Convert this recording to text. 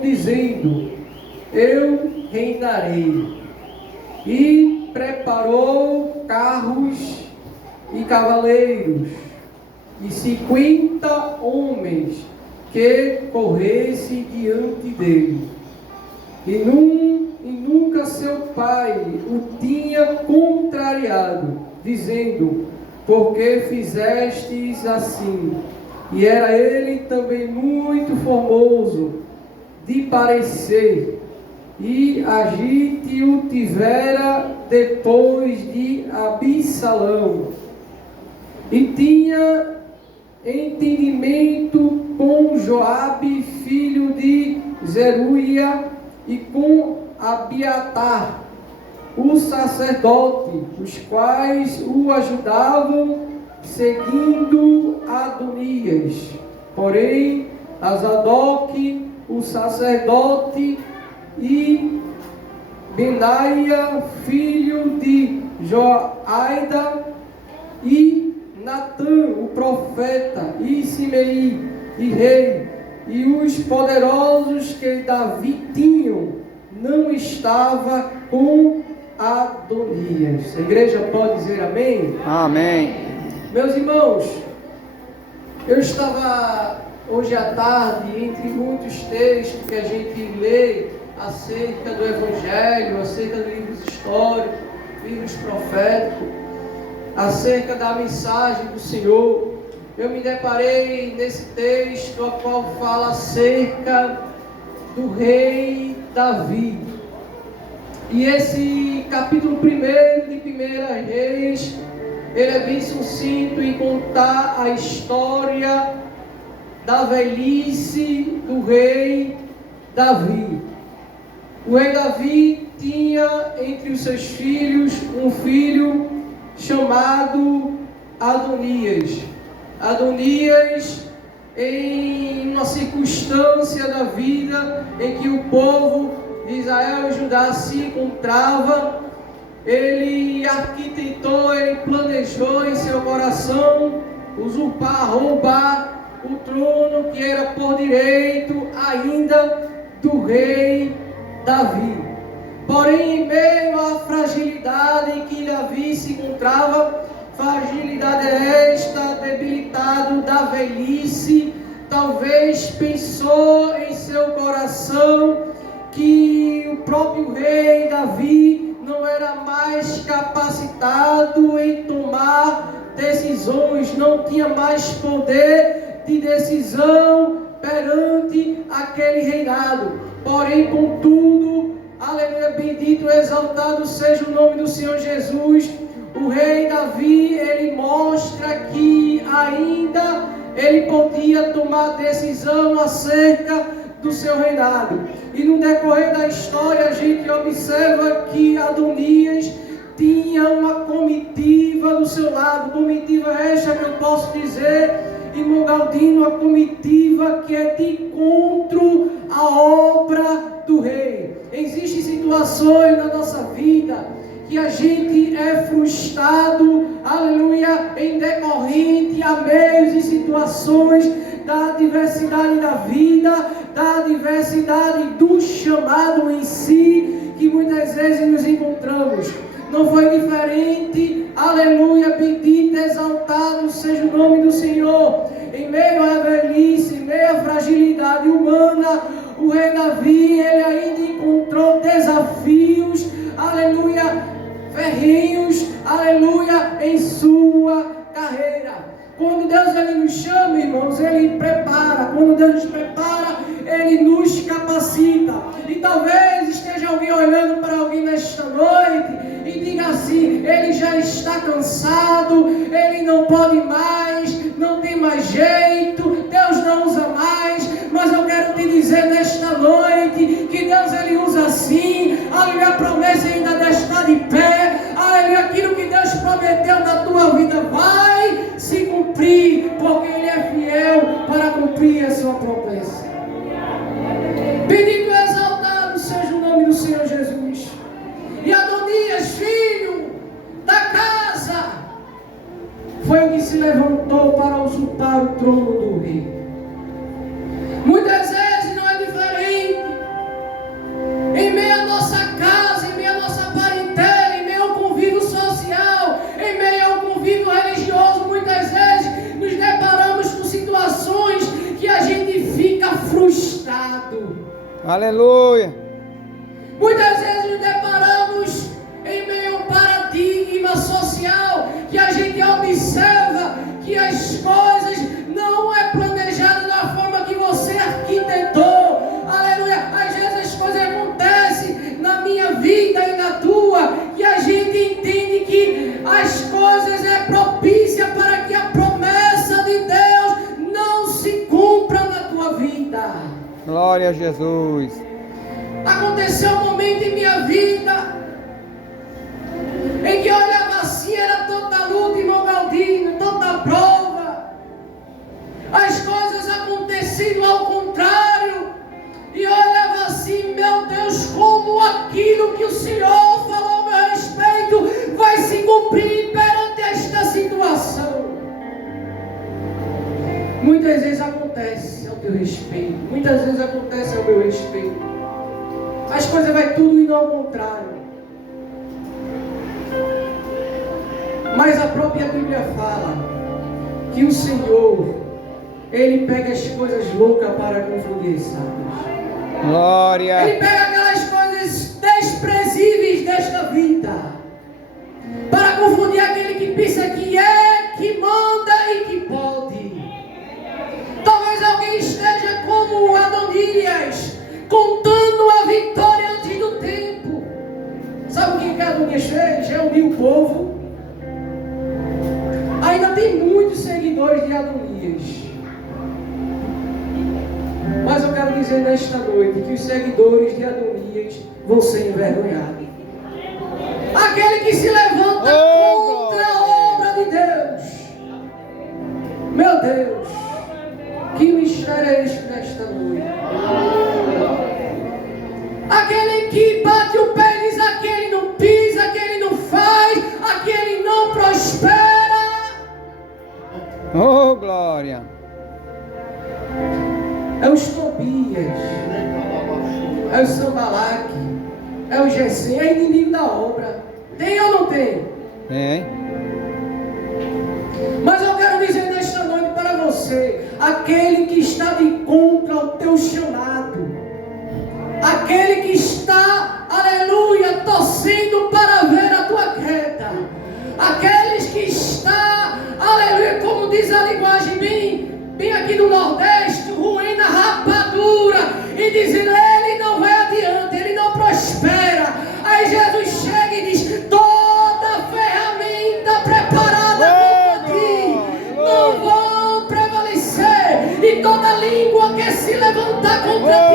dizendo: eu reinarei. E preparou carros e cavaleiros e 50 homens que corressem diante dele. E nunca seu pai o tinha contrariado, dizendo: por que fizestes assim? E era ele também muito formoso de parecer, e Agite-o tivera depois de Absalão, e tinha entendimento com Joabe, filho de Zeruia, e com Abiatar, o sacerdote, os quais o ajudavam, seguindo Adonias. Porém, Azadoque, o sacerdote, e Benaia, filho de Joaida, e Natã, o profeta, e Simei, e rei, e os poderosos que Davi tinham, não estava com Adonias. A igreja pode dizer amém? Amém. Meus irmãos, eu estava hoje à tarde, entre muitos textos que a gente lê acerca do Evangelho, acerca dos livros históricos, livros proféticos, acerca da mensagem do Senhor, eu me deparei nesse texto, a qual fala acerca do rei Davi. E esse capítulo 1 de 1 Reis, ele é bem sucinto em contar a história da velhice do rei Davi. O rei Davi tinha entre os seus filhos um filho chamado Adonias. Adonias, em uma circunstância da vida em que o povo de Israel e Judá se encontrava, ele arquitetou, ele planejou em seu coração usurpar, roubar o trono que era por direito ainda do rei Davi. Porém, em meio à fragilidade em que Davi se encontrava, fragilidade esta, debilitado da velhice, talvez pensou em seu coração que o próprio rei Davi não era mais capacitado em tomar decisões, não tinha mais poder de decisão perante aquele reinado. Porém, contudo, aleluia, bendito, exaltado seja o nome do Senhor Jesus, o rei Davi, ele mostra que ainda ele podia tomar decisão acerca do seu reinado. E no decorrer da história a gente observa que Adonias tinha uma comitiva do seu lado. Comitiva esta que eu posso dizer, irmão Galdino, a comitiva que é de encontro à obra do rei. Existem situações na nossa vida que a gente é frustrado, aleluia, em decorrente a meios e situações da adversidade da vida, da adversidade do chamado em si, que muitas vezes nos encontramos. Não foi diferente, aleluia, bendito, exaltado seja o nome do Senhor. Em meio à velhice, em meio à fragilidade humana, o rei Davi, ele ainda encontrou desafios, aleluia, ferrinhos, aleluia, em sua carreira. Quando Deus ele nos chama, irmãos, ele prepara. Quando Deus nos prepara, ele nos capacita. E talvez esteja alguém olhando para alguém nesta noite e diga assim: ele já está cansado, ele não pode mais, não tem mais jeito, Deus não usa mais. Mas eu quero te dizer nesta noite que Deus ele usa sim. Aleluia, a promessa ainda está de pé. Aleluia, aquilo que Deus prometeu na tua vida vai se cumprir, porque ele é fiel para cumprir a sua promessa. Bendito e exaltado seja o nome do Senhor Jesus. E Adonias, filho da casa, foi o que se levantou para usurpar o trono do rei. Muitas vezes não é diferente chamado. Aleluia. Muitas vezes nos deparamos em meio a um paradigma social que a gente observa que as coisas não é planejado da forma que você arquitetou. Aleluia. Às vezes as coisas acontecem na minha vida e na tua e a gente entende que as coisas é propícia para que a promessa de Deus não se cumpra na tua vida. Glória a Jesus. Aconteceu um momento em minha vida em que eu olhava assim, era toda luta, irmão Galdino, toda prova, as coisas acontecendo ao contrário, e eu olhava assim, meu Deus, como aquilo que o Senhor falou a meu respeito vai se cumprir perante esta situação. Muitas vezes acontece ao teu respeito, muitas vezes acontece ao meu respeito. As coisas vai tudo indo ao contrário. Mas a própria Bíblia fala que o Senhor, Ele pega as coisas loucas para confundir, sabe? Glória. Ele pega aquelas coisas desprezíveis desta vida para confundir aquele que pensa que é, que manda e que pode. Talvez alguém esteja como Adonias, contando a vitória antes do tempo. Sabe o que Adonias fez? Reuniu o povo. Ainda tem muitos seguidores de Adonias. Mas eu quero dizer nesta noite que os seguidores de Adonias vão ser envergonhados. Aquele que se levanta contra a obra de Deus. Meu Deus, que mistério é este nesta noite? Aquele que bate o pé e diz: aquele não pisa, aquele não faz, aquele não prospera. Oh, glória. É os Tobias, é o Sambalaque, é o Gesem, é inimigo da obra. Tem ou não tem? Tem. Mas eu quero dizer nesta noite para você, aquele que está de contra o teu chamado, aquele que está, aleluia, torcendo para ver a tua queda, aqueles que está, aleluia, como diz a linguagem bem aqui do Nordeste, ruim na rapadura, e dizendo: ele não vai adiante, ele não prospera. Aí Jesus chega e diz: toda ferramenta preparada contra ti não vão prevalecer, e toda língua que se levantar contra ti